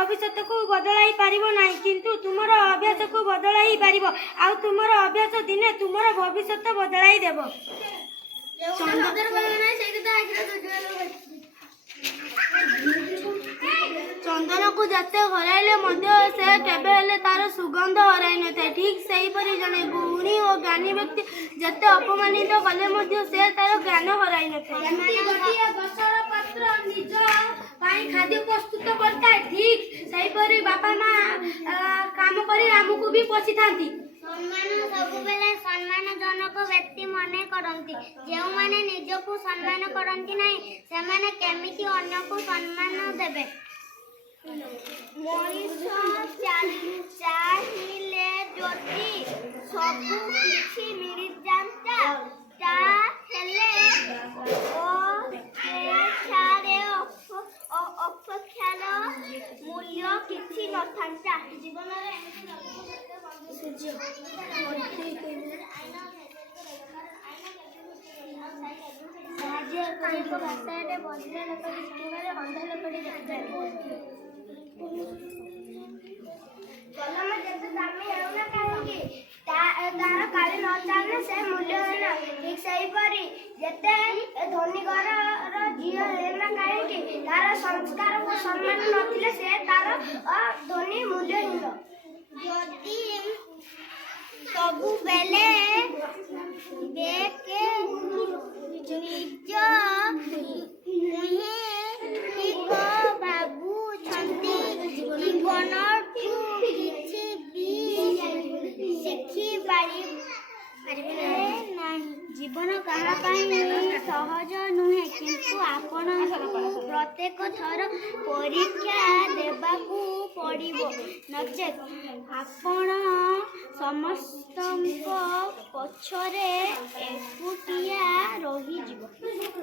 भविष्य को बदलाई पारिबो नाही किंतु तुमर अभ्यास को बदलाई पारिबो आ तुमर अभ्यास दिने तुमर भविष्य बदलाई देबो। चंदन को जते हराइले से केबे तार सुगंध हराई न था। ठीक से हीपरि जने गुणी और ज्ञानी व्यक्ति जते अपमानित कले से तार ज्ञान हराई न था। गछर पत्र निज खाद्य प्रस्तुत करता है। ठीक से हीपरि बापा माँ काम करी आमको भी पोषि थांती। सम्मान सबुबेले सम्मानजनक व्यक्ति मने करंती। जेउ माने निजको सम्मान करंती नाही से माने केमिति अन्य को सम्मान देबे। मनीष चाहिए जदि सबु किछि मिलि जांता ता हेले ओ छाड़े अपेक्षार मूल्य किछि नथांता। जीवन रे भाषा बदले लोक अंधा लोक कलम जैसे दामी हेउना काहेकि तार काली न चालने से मूल्यहीन। ठीक सही परी जेते धनी घर झील हेउना काहेकि तार संस्कार को सम्मान नथिले से तार धनी मूल्यहीन। यदि सबु बेले बेके निज ठीक बाबू छंती जीवन किछि भी शिखी पारि जीवन कहा सहज नुहे किंतु आपण प्रत्येक थर परीक्षा देबाकू पड़िबो नचेत आपण समस्त पछरे एकुटिया रही जीव।